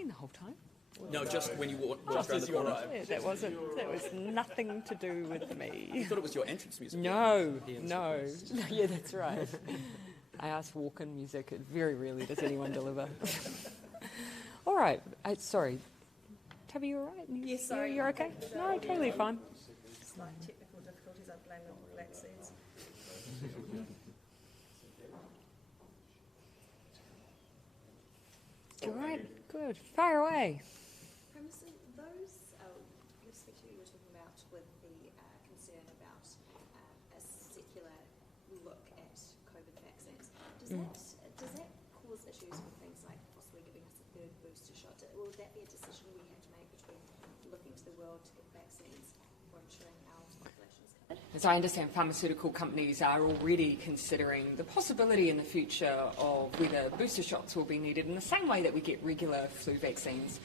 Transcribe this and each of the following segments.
talking the whole time? No, just when you walked around the corner. Yeah, that was nothing to do with me. I thought it was your entrance music. No. Yeah, that's right. I ask walk-in music. Very rarely does anyone deliver. All right. Sorry. Tabby, you all right? Yes, sorry. You're okay? No, totally fine. Slight technical difficulties, I blame it on the vaccines. Good, good. Fire away. Premises, those, especially you were talking about with the concern about a secular look at COVID vaccines, does that cause issues with things like possibly giving us a third booster shot? Will that be a decision we have to make between looking to the world to get vaccines or ensuring our population is covered? As I understand, pharmaceutical companies are already considering the possibility in the future of whether booster shots will be needed in the same way that we get regular flu vaccines.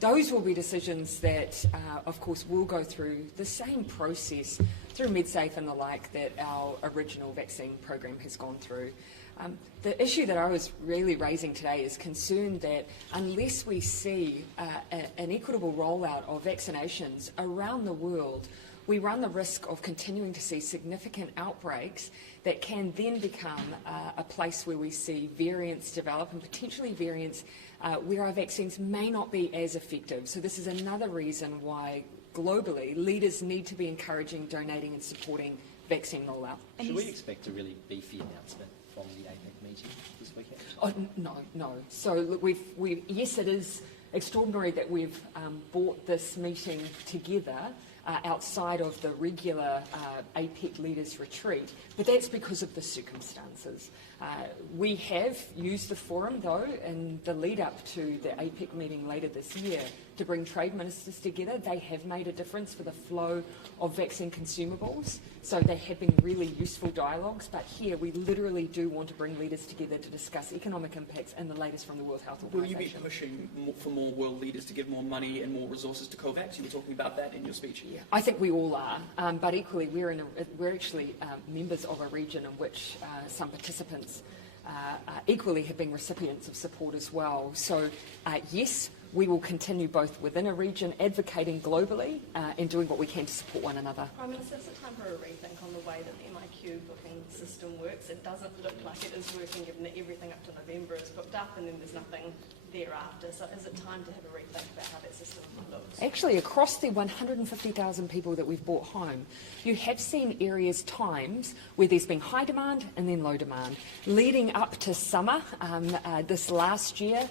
Those will be decisions that, of course, will go through the same process through MedSafe and the like that our original vaccine program has gone through. The issue that I was really raising today is concern that unless we see an equitable rollout of vaccinations around the world, we run the risk of continuing to see significant outbreaks that can then become a place where we see variants develop and potentially variants where our vaccines may not be as effective. So this is another reason why globally leaders need to be encouraging, donating and supporting vaccine rollout. Should we expect a really beefy announcement from the APEC meeting this weekend? Oh, no. So look, yes, it is extraordinary that we've brought this meeting together outside of the regular APEC leaders retreat, but that's because of the circumstances. We have used the forum, though, in the lead up to the APEC meeting later this year to bring trade ministers together. They have made a difference for the flow of vaccine consumables, so they have been really useful dialogues, but here we literally do want to bring leaders together to discuss economic impacts and the latest from the World Health Organization. Will you be pushing for more world leaders to give more money and more resources to COVAX? You were talking about that in your speech. Yeah, I think we all are, but equally we're actually members of a region in which some participants equally have been recipients of support as well. So yes, we will continue both within a region advocating globally and doing what we can to support one another. Prime Minister, is it time for a rethink on the way that the MIQ booking system works? It doesn't look like it is working, given that everything up to November is booked up and then there's nothing thereafter. So is it time to have a rethink about how that system looks? Actually, across the 150,000 people that we've brought home, you have seen areas, times, where there's been high demand and then low demand. Leading up to summer this last year,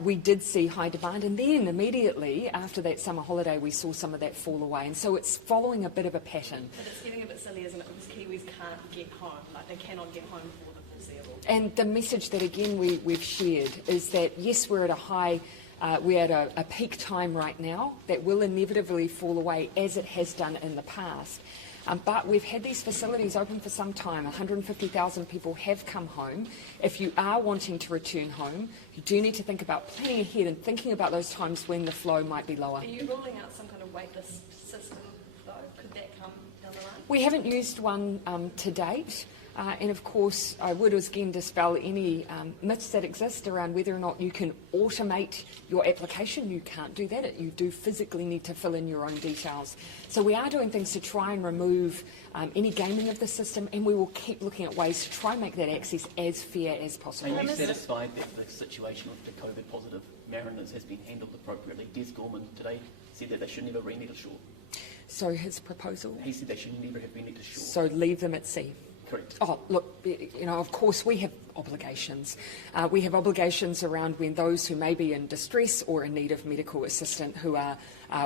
we did see high demand, and then immediately after that summer holiday, we saw some of that fall away. And so it's following a bit of a pattern. But it's getting a bit silly, isn't it? Because Kiwis can't get home. Like, they cannot get home for the foreseeable. And the message that, again, we've shared is that, yes, we're at a high, we're at a peak time right now that will inevitably fall away as it has done in the past. But we've had these facilities open for some time. 150,000 people have come home. If you are wanting to return home, you do need to think about planning ahead and thinking about those times when the flow might be lower. Are you ruling out some kind of waitlist system, though? Could that come down the line? We haven't used one to date. And of course, I would again dispel any myths that exist around whether or not you can automate your application. You can't do that. You do physically need to fill in your own details. So we are doing things to try and remove any gaming of the system, and we will keep looking at ways to try and make that access as fair as possible. Are you satisfied that the situation with the COVID-positive mariners has been handled appropriately? Des Gorman today said that they should never re-net ashore. So his proposal? He said they should never have been-net ashore. So leave them at sea. Correct. Oh, look, you know, of course we have obligations. We have obligations around when those who may be in distress or in need of medical assistance who are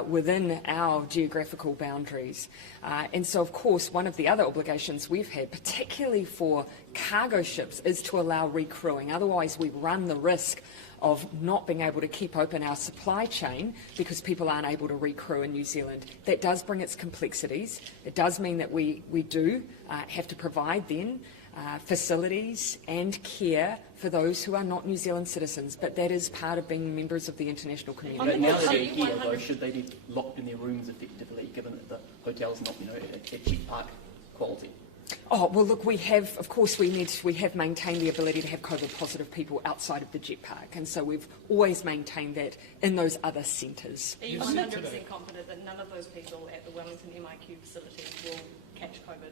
within our geographical boundaries. And so, of course, one of the other obligations we've had, particularly for cargo ships, is to allow recrewing. Otherwise, we run the risk of not being able to keep open our supply chain because people aren't able to recrew in New Zealand. That does bring its complexities. It does mean that we do have to provide then facilities and care for those who are not New Zealand citizens, but that is part of being members of the international community. But now that they're here, though, should they be locked in their rooms effectively, given that the hotel's not, at cheap park quality? Oh, well, look, we have, of course, we have maintained the ability to have COVID positive people outside of the jet park, and so we've always maintained that in those other centres. Are you 100% confident that none of those people at the Wellington MIQ facility will catch COVID?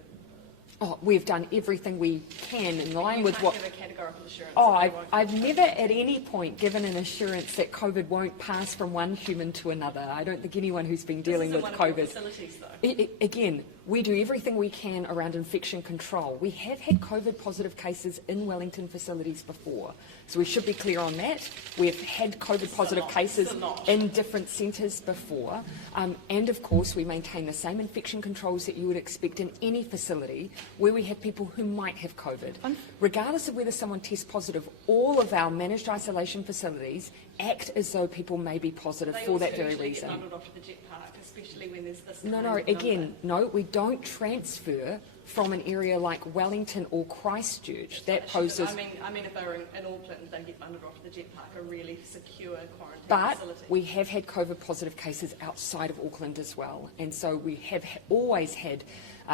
Oh, we've done everything we can in line with what... You can't give a categorical assurance. Oh, that they won't I've catch never at any point given an assurance that COVID won't pass from one human to another. I don't think anyone who's been dealing with COVID... This isn't one of your facilities, though. Again, we do everything we can around infection control. We have had COVID positive cases in Wellington facilities before, so we should be clear on that. We've had COVID positive cases in different centres before, and of course we maintain the same infection controls that you would expect in any facility where we have people who might have COVID. Regardless of whether someone tests positive, all of our managed isolation facilities act as though people may be positive for that very reason. They also usually get bundled off to the jet park, especially when there's this No, kind no, of again, number. no, we don't transfer from an area like Wellington or Christchurch. That poses... I mean, if they were in Auckland, they get bundled off to the jet park, a really secure quarantine But facility. we have had COVID positive cases outside of Auckland as well, and so we have always had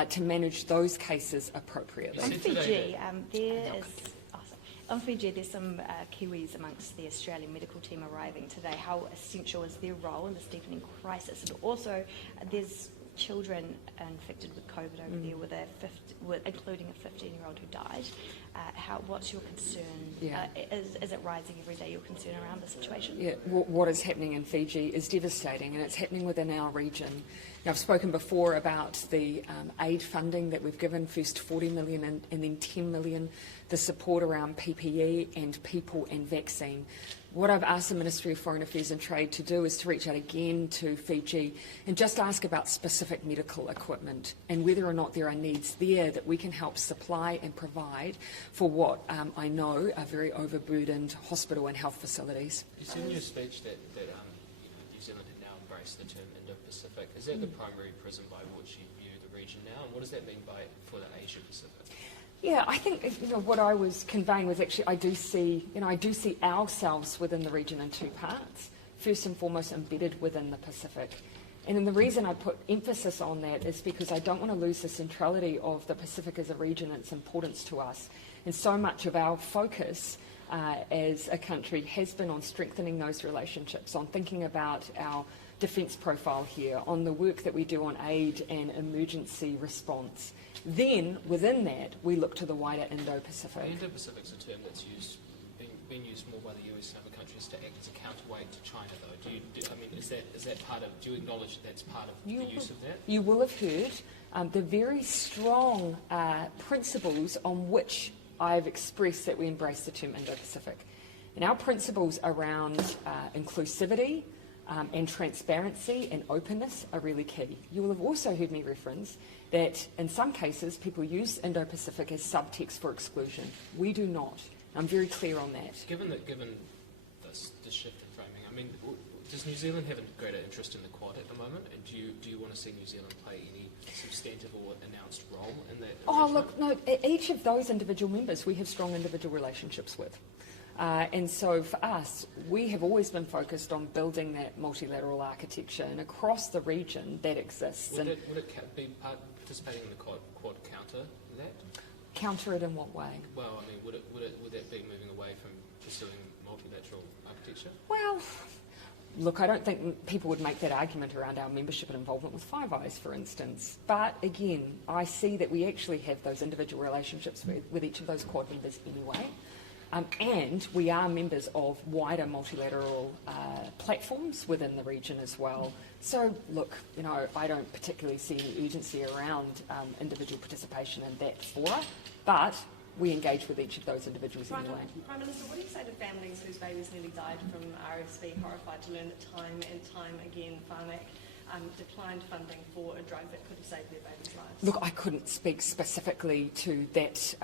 to manage those cases appropriately. On Fiji, on Fiji, there's some Kiwis amongst the Australian medical team arriving today. How essential is their role in this deepening crisis? And also, there's children infected with COVID over there, including a 15-year-old who died. What's your concern? Yeah. Is it rising every day, your concern around the situation? Yeah, what is happening in Fiji is devastating, and it's happening within our region. Now, I've spoken before about the aid funding that we've given, first 40 million and then 10 million, the support around PPE and people and vaccine. What I've asked the Ministry of Foreign Affairs and Trade to do is to reach out again to Fiji and just ask about specific medical equipment and whether or not there are needs there that we can help supply and provide for what I know are very overburdened hospital and health facilities. You said in your speech that New Zealand had now embraced the term Indo-Pacific. Is that the primary prism by which you view the region now, and what does that mean for the Asia-Pacific? Yeah, I think what I was conveying was actually I do see ourselves within the region in two parts. First and foremost, embedded within the Pacific. And the reason I put emphasis on that is because I don't want to lose the centrality of the Pacific as a region and its importance to us. And so much of our focus as a country has been on strengthening those relationships, on thinking about our defence profile here, on the work that we do on aid and emergency response. Then, within that, we look to the wider Indo-Pacific. The Indo-Pacific is a term that's being used more by the US and other countries to act as a counterweight to China, though. Is that part of? Do you acknowledge that's part of the use of that? You will have heard the very strong principles on which I've expressed that we embrace the term Indo-Pacific. And our principles around inclusivity and transparency and openness are really key. You will have also heard me reference that in some cases people use Indo-Pacific as subtext for exclusion. We do not. I'm very clear on that. Given this shift in framing, I mean, does New Zealand have a greater interest in the Quad at the moment? And do you want to see New Zealand play any substantive or announced role in that? Oh, look, no, each of those individual members we have strong individual relationships with. And so for us, we have always been focused on building that multilateral architecture, and across the region that exists. Would it be participating in the Quad counter that? Counter it in what way? Well, I mean, would that be moving away from pursuing multilateral architecture? Well, look, I don't think people would make that argument around our membership and involvement with Five Eyes, for instance. But again, I see that we actually have those individual relationships with each of those Quad members anyway. And we are members of wider multilateral platforms within the region as well. So, look, I don't particularly see any urgency around individual participation in that fora, but we engage with each of those individuals anyway. Prime Minister, what do you say to families whose babies nearly died from RSV, horrified to learn that time and time again Pharmac declined funding for a drug that could have saved their babies' lives? Look, I couldn't speak specifically to that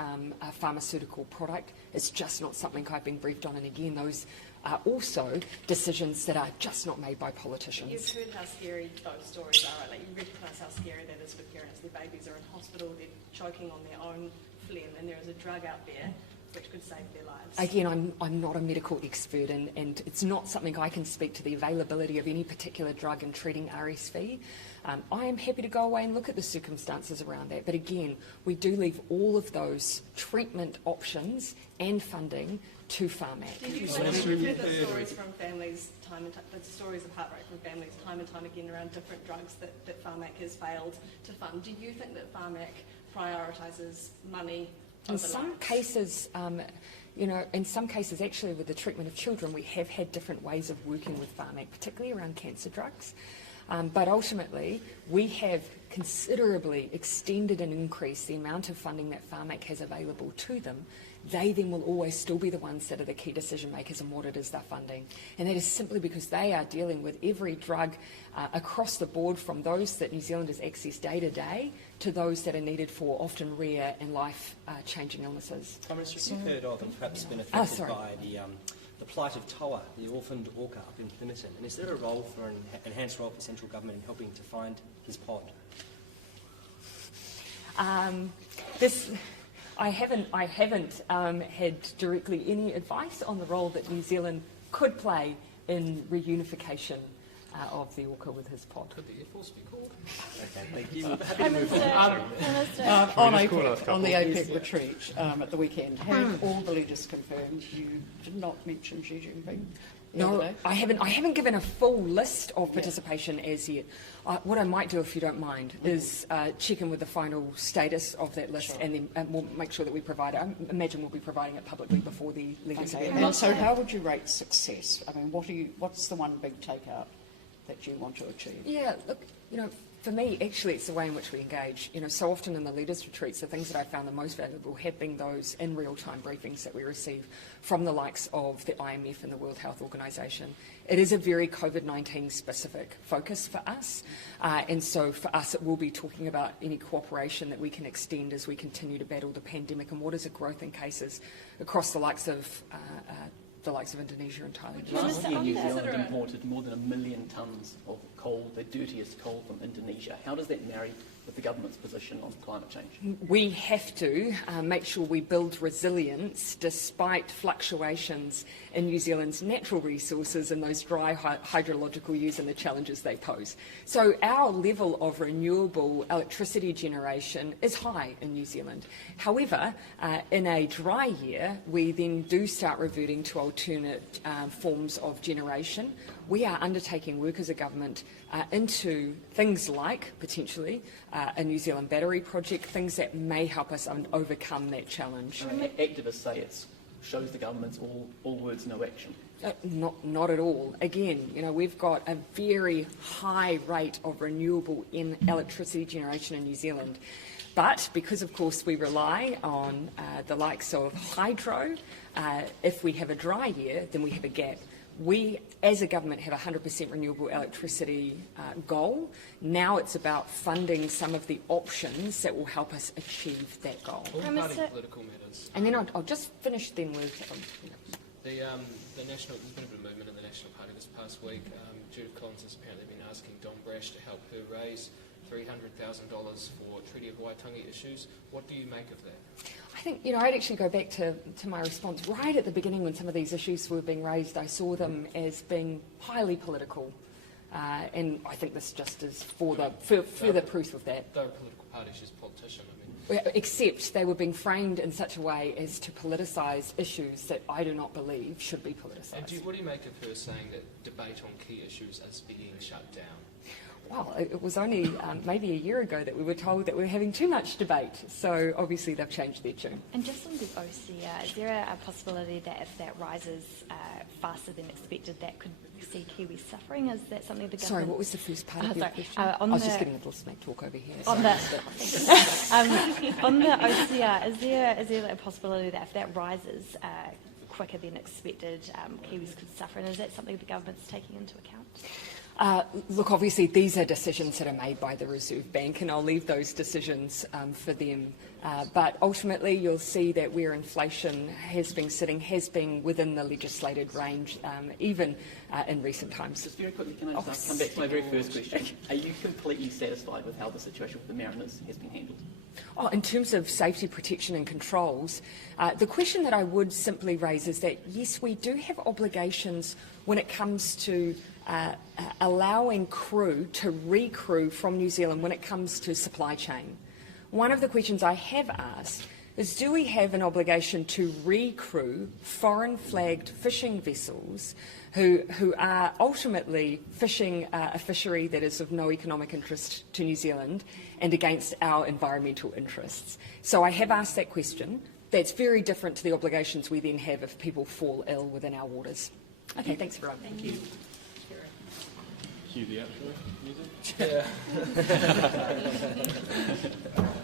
pharmaceutical product. It's just not something I've been briefed on. And again, those are also decisions that are just not made by politicians. You've heard how scary those stories are, right? Like, you recognise how scary that is for parents. Their babies are in hospital, they're choking on their own phlegm, and there is a drug out there which could save their lives? Again, I'm not a medical expert, and it's not something I can speak to the availability of any particular drug in treating RSV. I am happy to go away and look at the circumstances around that, but again, we do leave all of those treatment options and funding to Pharmac. Do you think we've heard the stories from families, the stories of heartbreak from families time and time again around different drugs that Pharmac has failed to fund? Do you think that Pharmac prioritises money over In some life? cases, in some cases, actually, with the treatment of children, we have had different ways of working with Pharmac, particularly around cancer drugs. But ultimately, we have considerably extended and increased the amount of funding that Pharmac has available to them. They then will always still be the ones that are the key decision makers in what it is they're funding. And that is simply because they are dealing with every drug across the board, from those that New Zealanders access day to day to those that are needed for often rare and life-changing illnesses. Prime Minister, you've heard of and perhaps been affected by the plight of Toa, the orphaned orca up in Pemberton. And is there a role for an enhanced role for central government in helping to find his pod? I haven't had directly any advice on the role that New Zealand could play in reunification of the orca with his pod. Could the Air Force be called? Okay, thank you. Prime Minister, On the APEC retreat at the weekend, have all the leaders confirmed you did not mention Xi Jinping? No, I haven't given a full list of participation as yet. What I might do, if you don't mind, is check in with the final status of that list, and then we'll make sure that we provide it. I imagine we'll be providing it publicly before the leaders Okay. event. And so how would you rate success? I mean, what's the one big takeout that you want to achieve? Yeah, look, for me, actually, it's the way in which we engage. So often in the leaders' retreats, the things that I found the most valuable have been those in real-time briefings that we receive from the likes of the IMF and the World Health Organization. It is a very COVID-19 specific focus for us, and so for us it will be talking about any cooperation that we can extend as we continue to battle the pandemic, and what is a growth in cases across the likes of Indonesia and Thailand. Last year, New Zealand imported more than 1 million tonnes of coal, the dirtiest coal from Indonesia. How does that marry with the government's position on climate change? We have to make sure we build resilience despite fluctuations in New Zealand's natural resources and those dry hydrological years and the challenges they pose. So our level of renewable electricity generation is high in New Zealand. However, in a dry year, we then do start reverting to alternate forms of generation. We are undertaking work as a government into things like, potentially, a New Zealand battery project, things that may help us overcome that challenge. Activists say it shows the government's all words, no action. Not at all. Again, we've got a very high rate of renewable electricity generation in New Zealand. But because, of course, we rely on the likes of hydro, if we have a dry year, then we have a gap. We, as a government, have a 100% renewable electricity goal. Now it's about funding some of the options that will help us achieve that goal. All party political matters. And then I'll just finish then with... The national, there's been a bit of movement in the National Party this past week. Judith Collins has apparently been asking Don Brash to help her raise $300,000 for Treaty of Waitangi issues. What do you make of that? I think, I'd actually go back to my response. Right at the beginning, when some of these issues were being raised, I saw them as being highly political. And I think this just is further proof of that. They're a political party, she's a politician. Except they were being framed in such a way as to politicise issues that I do not believe should be politicised. And what do you make of her saying that debate on key issues is being shut down? Well, it was only maybe a year ago that we were told that we were having too much debate, so obviously they've changed their tune. And just on the OCR, is there a possibility that if that rises faster than expected, that could see Kiwis suffering? Is that something the government... Sorry, what was the first part of your question? I was just getting a little smack talk over here. On the OCR, is there a possibility that if that rises quicker than expected, Kiwis could suffer? And is that something the government's taking into account? Look, obviously these are decisions that are made by the Reserve Bank, and I'll leave those decisions for them. But ultimately you'll see that where inflation has been sitting has been within the legislated range, even in recent times. Just very quickly, can I just come back to my very first question? Are you completely satisfied with how the situation with the Mariners has been handled? Oh, in terms of safety, protection and controls, the question that I would simply raise is that, yes, we do have obligations when it comes to allowing crew to recrew from New Zealand when it comes to supply chain. One of the questions I have asked is, do we have an obligation to recrew foreign flagged fishing vessels who are ultimately fishing a fishery that is of no economic interest to New Zealand and against our environmental interests? So I have asked that question. That's very different to the obligations we then have if people fall ill within our waters. Okay, thanks everyone. Thank you. Cue the outro music. Yeah.